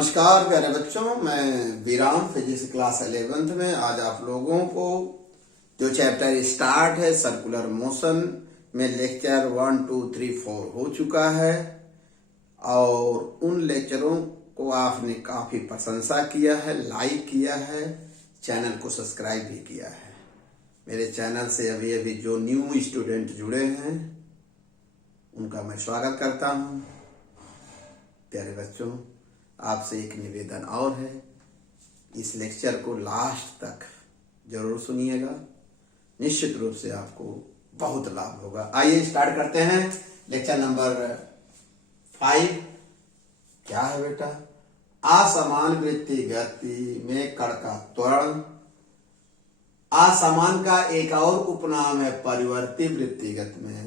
नमस्कार प्यारे बच्चों, मैं विराम फिजिक्स क्लास 11th में आज आप लोगों को जो चैप्टर स्टार्ट है सर्कुलर मोशन में लेक्चर 1, 2, 3, 4 हो चुका है और उन लेक्चरों को आपने काफ़ी प्रशंसा किया है, लाइक किया है, चैनल को सब्सक्राइब भी किया है। मेरे चैनल से अभी अभी जो न्यू स्टूडेंट जुड़े हैं उनका मैं स्वागत करता हूँ। प्यारे बच्चों, आपसे एक निवेदन और है, इस लेक्चर को लास्ट तक जरूर सुनिएगा, निश्चित रूप से आपको बहुत लाभ होगा। आइए स्टार्ट करते हैं लेक्चर नंबर 5। क्या है बेटा? असमान वृत्ति गति में कण का त्वरण। असमान का एक और उपनाम है परिवर्ती वृत्ति गति में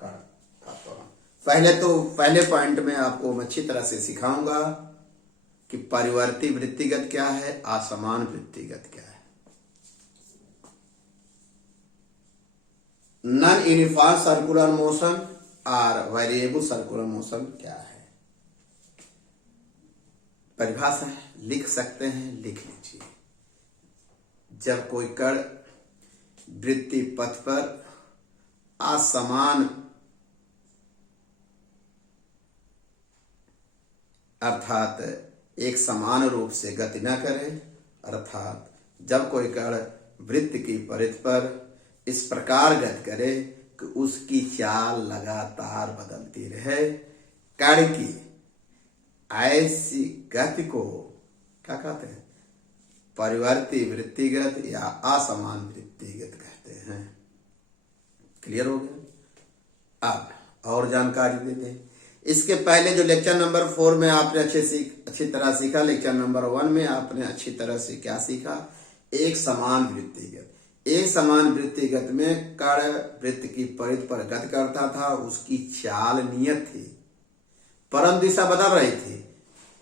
कण का त्वरण। पहले पॉइंट में आपको मैं अच्छी तरह से सिखाऊंगा कि परिवर्ती वृत्तिगत क्या है, असमान वृत्तिगत क्या है। नॉन यूनिफॉर्म सर्कुलर मोशन और वेरिएबल सर्कुलर मोशन क्या है? परिभाषा है, लिख सकते हैं, लिख लीजिए। जब कोई कण वृत्ति पथ पर असमान अर्थात एक समान रूप से गति न करे, अर्थात जब कोई कण वृत्त की परिधि पर इस प्रकार गति करे कि उसकी चाल लगातार बदलती रहे, कण की ऐसी गति को क्या कहते हैं? परिवर्ती वृत्तिगत या असमान वृत्तिगत कहते हैं। क्लियर हो गया? अब और जानकारी दे दें। इसके पहले जो लेक्चर नंबर 4 में आपने अच्छी तरह सीखा, लेक्चर नंबर 1 में आपने अच्छी तरह से क्या सीखा? एक समान वृत्तिगत। एक समान वृत्तिगत में कण वृत्त की परिधि पर गति करता था, उसकी चाल नियत थी परंतु दिशा बदल रही थी।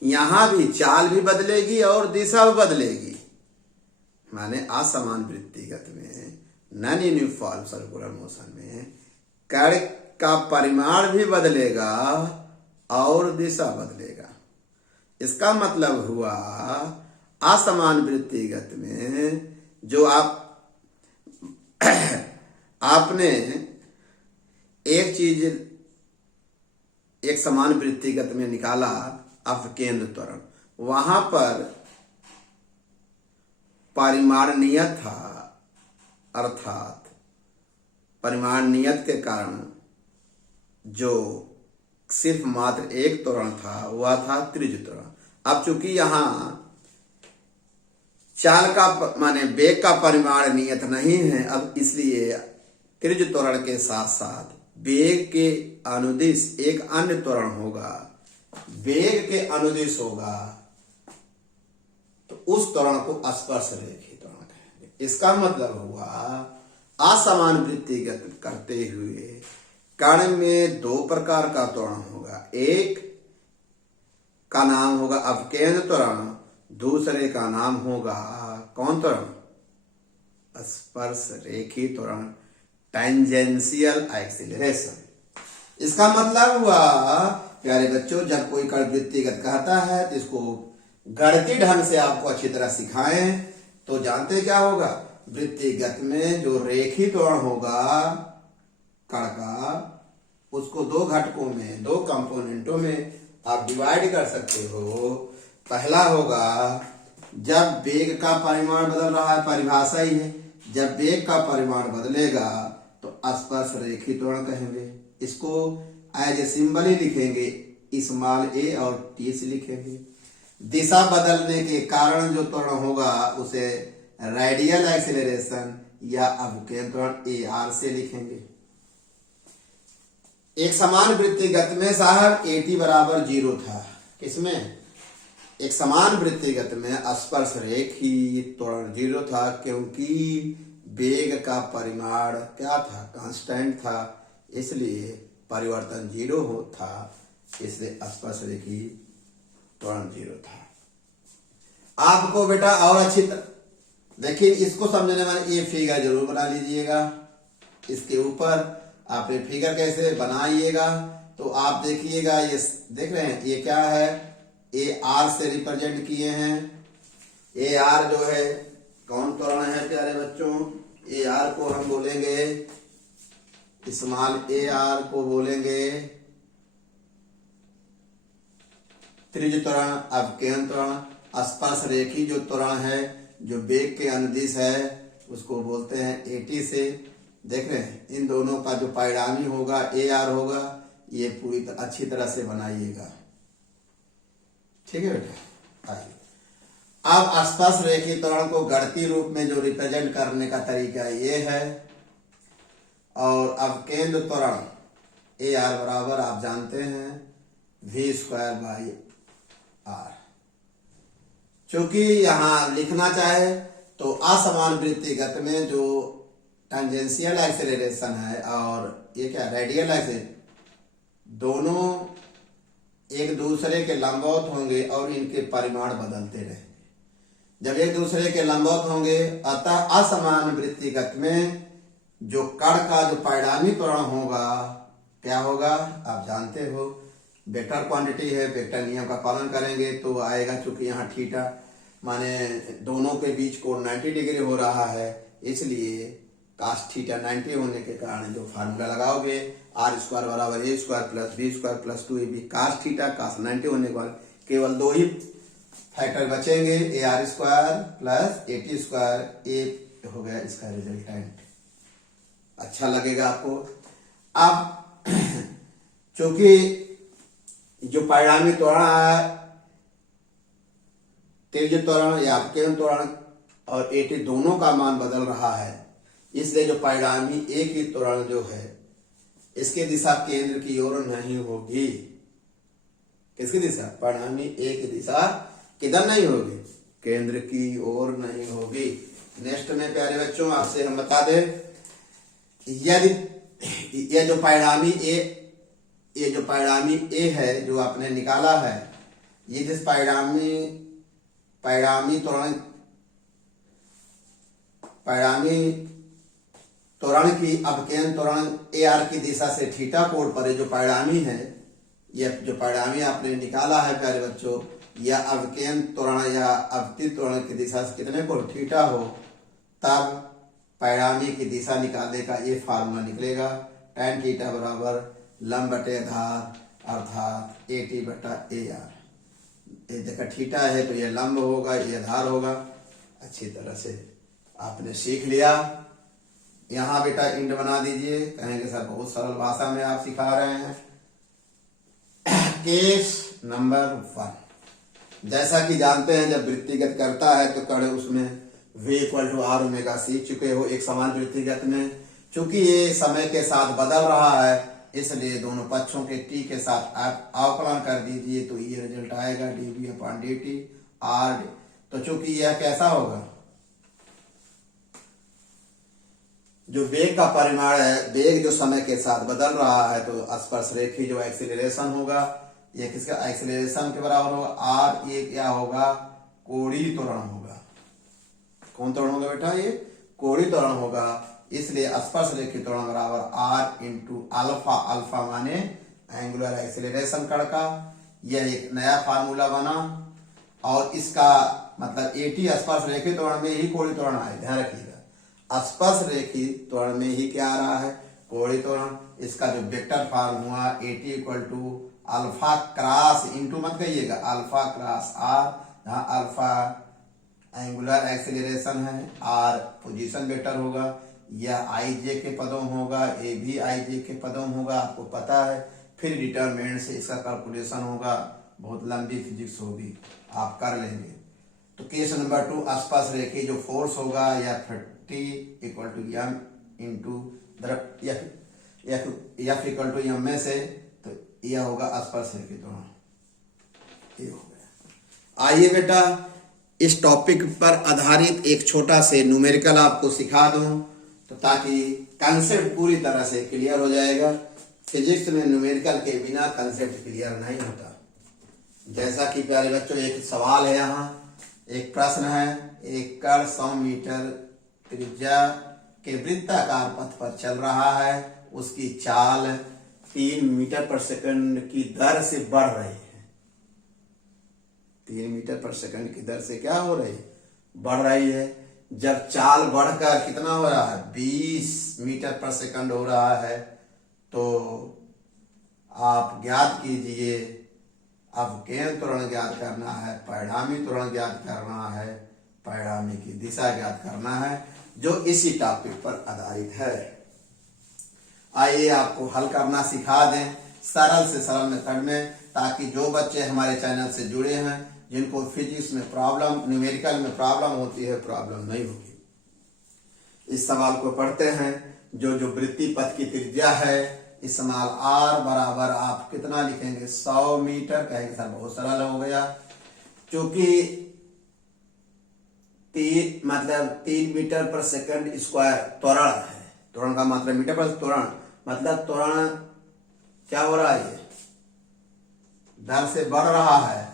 यहां भी चाल भी बदलेगी और दिशा भी बदलेगी। माने असमान वृत्तिगत में, नॉन यूनिफॉर्म सर्कुलर मोशन में कण का परिमाण भी बदलेगा और दिशा बदलेगा। इसका मतलब हुआ असमान वृत्तिगत में जो आपने एक चीज एक समान वृत्तिगत में निकाला अपकेंद्र त्वरण, वहां पर परिमाण नियत था, अर्थात परिमाण नियत के कारण जो सिर्फ मात्र एक त्वरण था वह था त्रिज्य त्वरण। अब चूंकि यहां चाल का माने वेग का परिमाण नियत नहीं है, अब इसलिए त्रिज्य त्वरण के साथ साथ वेग के अनुदिश एक अन्य त्वरण होगा। वेग के अनुदिश होगा तो उस त्वरण को स्पर्शरेखी त्वरण कहेंगे। इसका मतलब हुआ असमान वृत्तिगत करते हुए कण में दो प्रकार का त्वरण होगा। एक का नाम होगा अपकेंद्र त्वरण, दूसरे का नाम होगा कौन त्वरण? स्पर्श रेखी त्वरण, टेंजेंशियल एक्सीलरेशन। इसका मतलब हुआ प्यारे बच्चों, जब कोई कण वृत्तिगत कहता है तो इसको गणितीय ढंग से आपको अच्छी तरह सिखाएं तो जानते क्या होगा? वृत्तिगत में जो रेखी त्वरण होगा कण का, उसको दो घटकों में, दो कंपोनेंटों में आप डिवाइड कर सकते हो। पहला होगा जब वेग का परिमाण बदल रहा है, परिभाषा ही है, जब वेग का परिमाण बदलेगा तो स्पर्श रेखी त्वरण कहेंगे। इसको एज ए सिंबल ही लिखेंगे, स्मॉल ए और टी से लिखेंगे। दिशा बदलने के कारण जो त्वरण होगा उसे रेडियल एक्सीलरेशन या अपकेंद्र त्वरण AR से लिखेंगे। एक समान वृत्तिगत में साहब AT बराबर 0 था। किसमें? एक समान वृत्तिगत में स्पर्श रेखी त्वरण 0 था, क्योंकि वेग का परिमाण क्या था? कांस्टेंट था, इसलिए परिवर्तन 0 था, इसलिए स्पर्श रेखी त्वरण 0 था। आपको बेटा और अच्छी तरह देखिए, इसको समझने वाले ये फिगर जरूर बना लीजिएगा। इसके ऊपर आपने फिगर कैसे बनाइएगा तो आप देखिएगा, ये देख रहे हैं ये क्या है? ए आर से रिप्रेजेंट किए हैं। ए आर जो है कौन त्वरण है प्यारे बच्चों? ए आर को हम बोलेंगे, स्मॉल ए आर को बोलेंगे त्रिज्य त्वरण, अवकेयन त्वरण। स्पर्श रेखी जो त्वरण है, जो वेग के अनुदिश है, उसको बोलते हैं एटी से। देख रहे हैं, इन दोनों का जो परिणामी होगा ए आर होगा, ये पूरी अच्छी तरह से बनाइएगा, ठीक है बेटा। आइए अब स्पर्श रेखी त्वरण को गणितीय रूप में जो रिप्रेजेंट करने का तरीका ये है। और अवकेंद्र त्वरण ए आर बराबर आप जानते हैं वी स्क्वायर बाई आर। चूंकि यहां लिखना चाहे तो असमान वृत्तिगत में जो टेंजेंशियल एक्सेलरेशन है और ये क्या रेडियल एक्सेलरेशन, दोनों एक दूसरे के लंबवत होंगे और इनके परिमाण बदलते रहेंगे। जब एक दूसरे के लंबवत होंगे, अतः असमान वृत्तिगत में जो कण का जो परिणामी त्वरण होगा क्या होगा आप जानते हो, वेक्टर क्वांटिटी है, वेक्टर नियम का पालन करेंगे तो आएगा। चूंकि यहाँ थीटा माने दोनों के बीच कोण 90 डिग्री हो रहा है, इसलिए कास थीटा 90 होने के कारण जो फार्मूला लगाओगे आर स्क्वायर बराबर a square plus b square plus 2ab cos theta cos 90 होने के बाद केवल दो ही फैक्टर बचेंगे, a R square plus AT square, a हो गया इसका रिजल्टेंट। अच्छा लगेगा आपको। अब चूंकि जो परिणामी त्वरण है त्रिज्य त्वरण या अवकेयन त्वरण और एटी दोनों का मान बदल रहा है, इसलिए जो परिणामी एक ही त्वरण जो है इसकी दिशा केंद्र की ओर नहीं होगी। किसकी दिशा? परिणामी एक की दिशा किधर नहीं होगी? केंद्र की ओर नहीं होगी। नेक्स्ट में प्यारे बच्चों आपसे हम बता दें, यदि ये जो परिणामी ए है जो आपने निकाला है, ये जिस परिणामी त्वरण की अवकेयन त्वरण ए आर की दिशा से थीटा कोण पर जो परिणामी है, यह जो परिणामी आपने निकाला है प्यारे बच्चों, या अवकेयन त्वरण या अवतित त्वरण की दिशा से कितने कोण थीटा हो, तब परिणामी की दिशा निकालने का ये फार्मूला निकलेगा। tan थीटा बराबर लंब बटे आधार अर्थात एटी बटा ए आर। ये जगह थीटा है तो ये लंब होगा, ये आधार होगा। अच्छी तरह से आपने सीख लिया। यहाँ बेटा इंड बना दीजिए, कहेंगे सर बहुत सरल भाषा में आप सिखा रहे हैं। केस नंबर 1, जैसा कि जानते हैं जब वृत्तिगत करता है तो कण उसमें v equal to r omega सीख चुके हो एक समान वृत्तिगत में। चूंकि ये समय के साथ बदल रहा है, इसलिए दोनों पक्षों के t के साथ आप अवकलन कर दीजिए तो ये रिजल्ट आएगा dv अपॉन dt r। तो चूंकि यह कैसा होगा, जो वेग का परिमाण है, वेग जो समय के साथ बदल रहा है, तो स्पर्श रेखी जो एक्सीलरेशन होगा ये किसका एक्सीलरेशन के बराबर होगा r। ये क्या होगा? कोणीय त्वरण होगा। कौन त्वरण होगा बेटा? ये कोणीय त्वरण होगा। इसलिए स्पर्श रेखी त्वरण बराबर r इंटू अल्फा। अल्फा माने एंगुलर एक्सीलरेशन कण का। यह एक नया फार्मूला बना और इसका मतलब एटी स्पर्श रेखी त्वरण में ही कोणीय त्वरण आए, ध्यान रखिएगा। स्पर्श रेखी त्वरण में ही क्या आ रहा है? कोणीय त्वरण। इसका जो वेक्टर फॉर्म हुआ a t equal to alpha cross into मत कहिएगा अल्फा क्रॉस आर, जहाँ अल्फा एंगुलर एक्सीलरेशन है, आर पोजीशन वेक्टर होगा, यह आई जे के पदों होगा, ए भी आई जे के पदों होगा, आपको पता है। फिर डिटरमिनेंट से इसका कैलकुलेशन होगा, बहुत लंबी फिजिक्स होगी, आप कर लेंगे। तो केस नंबर 2 स्पर्श रेखी जो फोर्स होगा या 30 equal to m into f equal to m में से, तो यह होगा स्पर्श रेखी त्वरण। ये हो गया। आइए बेटा इस टॉपिक पर आधारित एक छोटा से न्यूमेरिकल आपको सिखा दूं, तो ताकि कंसेप्ट पूरी तरह से क्लियर हो जाएगा। फिजिक्स में न्यूमेरिकल के बिना कंसेप्ट क्लियर नहीं होता। जैसा कि प्यारे बच्चों एक सवाल है, यहाँ एक प्रश्न है, एक कण 100 मीटर त्रिज्या के वृत्ताकार पथ पर चल रहा है, उसकी चाल 3 मीटर पर सेकंड की दर से बढ़ रही है। 3 मीटर पर सेकंड की दर से क्या हो रही है, बढ़ रही है। जब चाल बढ़कर कितना हो रहा है, 20 मीटर पर सेकंड हो रहा है, तो आप ज्ञात कीजिए, अवकेंद्र त्वरण ज्ञात करना है, परिणामी त्वरण ज्ञात करना है, परिणामी की दिशा ज्ञात करना है, जो इसी टॉपिक पर आधारित है। आइए आपको हल करना सिखा दें सरल से सरल मेथड में, ताकि जो बच्चे हमारे चैनल से जुड़े हैं, जिनको फिजिक्स में प्रॉब्लम, न्यूमेरिकल में प्रॉब्लम होती है, प्रॉब्लम नहीं होगी। इस सवाल को पढ़ते हैं। जो वृत्ति पथ की त्रिज्या है, इस सवाल r बराबर आप कितना लिखेंगे, 100 मीटर। कहेंगे सर बहुत सरल हो गया, क्योंकि 3 मीटर पर सेकंड स्क्वायर त्वरण है। त्वरण का मतलब मीटर पर त्वरण, मतलब त्वरण क्या हो रहा है, दर से बढ़ रहा है,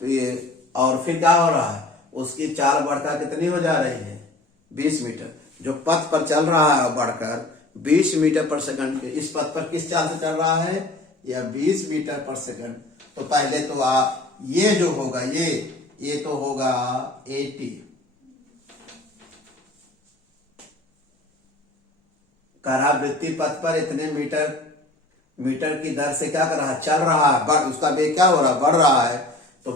तो ये, और फिर क्या हो रहा है, उसकी चाल बढ़कर कितनी हो जा रही है, 20 मीटर। जो पथ पर चल रहा है बढ़कर 20 मीटर पर सेकंड के, इस पथ पर किस चाल से चल रहा है, या 20 मीटर पर सेकंड। तो पहले तो आप ये जो होगा, ये तो होगा 80 करा, वृत्ति पथ पर इतने मीटर की दर से क्या कर रहा है, चल रहा है, उसका वेग क्या हो रहा है, बढ़ रहा है। तो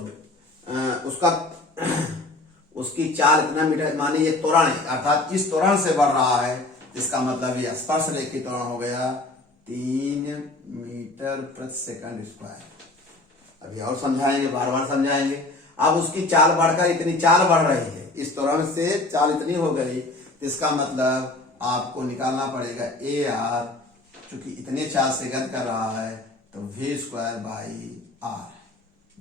उसकी चाल इतना मीटर, माने ये त्वरण है, अर्थात इस त्वरण से बढ़ रहा है, इसका मतलब ये स्पर्श रेखी त्वरण हो गया 3 मीटर प्रति सेकंड स्क्वायर। अभी और समझाएंगे, बार बार समझाएंगे। अब उसकी चाल बढ़कर इतनी चाल बढ़ रही है, इस त्वरण से चाल इतनी हो गई, तो इसका मतलब आपको निकालना पड़ेगा AR, चूंकि इतने चाल से गति कर रहा है, तो V²/R।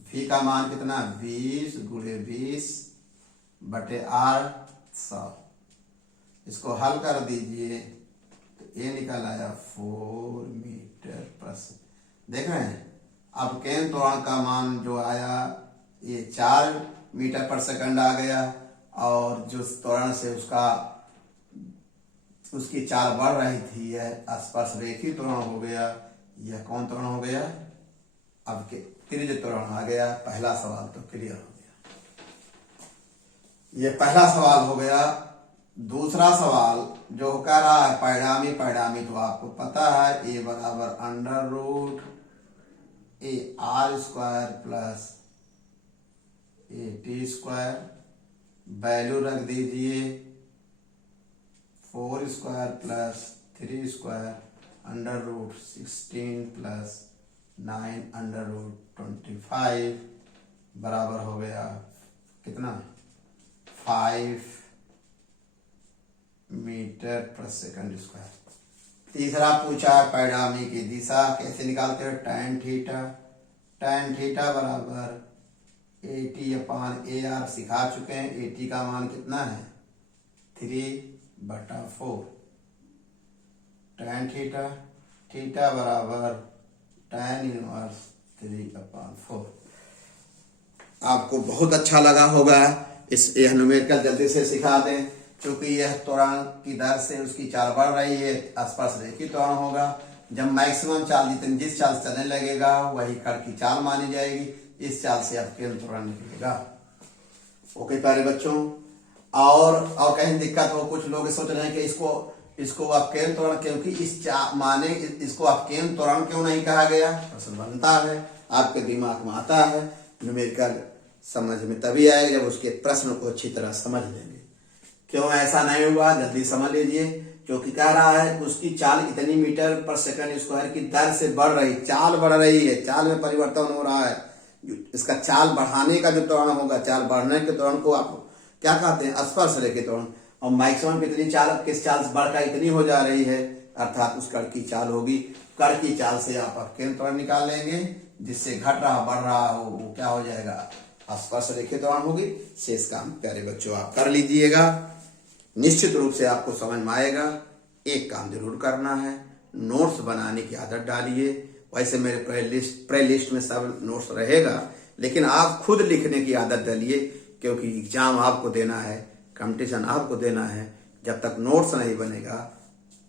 V का मान कितना, 20 × 20/R 100। इसको हल कर दीजिए तो ये निकल आया 4 मीटर पर सेकंड। देख रहे हैं, अब केंद्र त्वरण का मान जो आया, ये 4 मीटर पर सेकंड आ गया, और जो त्वरण से उसकी चाल बढ़ रही थी, यह स्पर्श रेखी त्वरण हो गया। यह कौन त्वरण हो गया, अब के त्रिज्य त्वरण आ गया। पहला सवाल तो क्लियर हो गया, यह पहला सवाल हो गया। दूसरा सवाल जो कह रहा है परिणामी तो आपको पता है, A बराबर √AR² प्लस AT²। वैल्यू रख दीजिए 4² प्लस 3² √16 प्लस 9√25 बराबर हो गया कितना, 5 मीटर पर सेकंड स्क्वायर। तीसरा पूछा परिणामी की दिशा कैसे निकालते हैं, tan थीटा बराबर AT/AR सिखा चुके हैं। AT का मान कितना है, 3/4। tan थीटा बराबर tan इनवर्स 3/4। आपको बहुत अच्छा लगा होगा। यह न्यूमेरिकल जल्दी से सिखा दें, क्योंकि यह त्वरण की दर से उसकी चाल बढ़ रही है, स्पर्श रेखी त्वरण होगा। जब मैक्सिमम चाल जिस चाल से चलने लगेगा, वही कण की चाल मानी जाएगी। इस चाल से अवकेंद्र त्वरण निकलेगा। ओके प्यारे बच्चों, और कहीं दिक्कत हो, कुछ लोग सोच रहे हैं कि इसको अवकेंद्र त्वरण, क्योंकि माने इसको अवकेंद्र त्वरण क्यों नहीं कहा गया, प्रश्न बनता है, आपके दिमाग में आता है। न्यूमेरिकल समझ में तभी आएगा जब उसके प्रश्न को अच्छी तरह समझ लेंगे। क्यों ऐसा नहीं हुआ, जल्दी समझ लीजिए। क्योंकि कह रहा है उसकी चाल इतनी मीटर पर सेकंड स्क्वायर की दर से बढ़ रही, चाल बढ़ रही है, चाल में परिवर्तन हो रहा है। इसका चाल बढ़ाने का जो त्वरण होगा, चाल बढ़ने के त्वरण को आप क्या कहते हैं, स्पर्श रेखी त्वरण। और मैक्सिमम कितनी चाल, किस चाल से बढ़कर इतनी हो जा रही है, अर्थात उस कण की चाल होगी। कण की चाल से आप अवकेंद्र त्वरण निकाल लेंगे, जिससे घट रहा बढ़ रहा हो वो क्या हो जाएगा, स्पर्श रेखी त्वरण होगी। शेष काम प्यारे बच्चों आप कर लीजिएगा, निश्चित रूप से आपको समझ में आएगा। एक काम जरूर करना है, नोट्स बनाने की आदत डालिए। वैसे मेरे प्ले लिस्ट में सब नोट्स रहेगा, लेकिन आप खुद लिखने की आदत डालिए, क्योंकि एग्जाम आपको देना है, कंपटीशन आपको देना है। जब तक नोट्स नहीं बनेगा,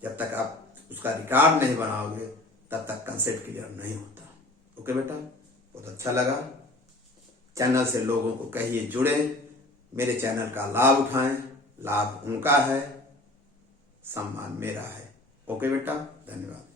जब तक आप उसका रिकॉर्ड नहीं बनाओगे, तब तक कंसेप्ट क्लियर नहीं होता। ओके बेटा, बहुत अच्छा लगा। चैनल से लोगों को कहिए जुड़े, मेरे चैनल का लाभ उठाएं। लाभ उनका है, सम्मान मेरा है। ओके बेटा, धन्यवाद।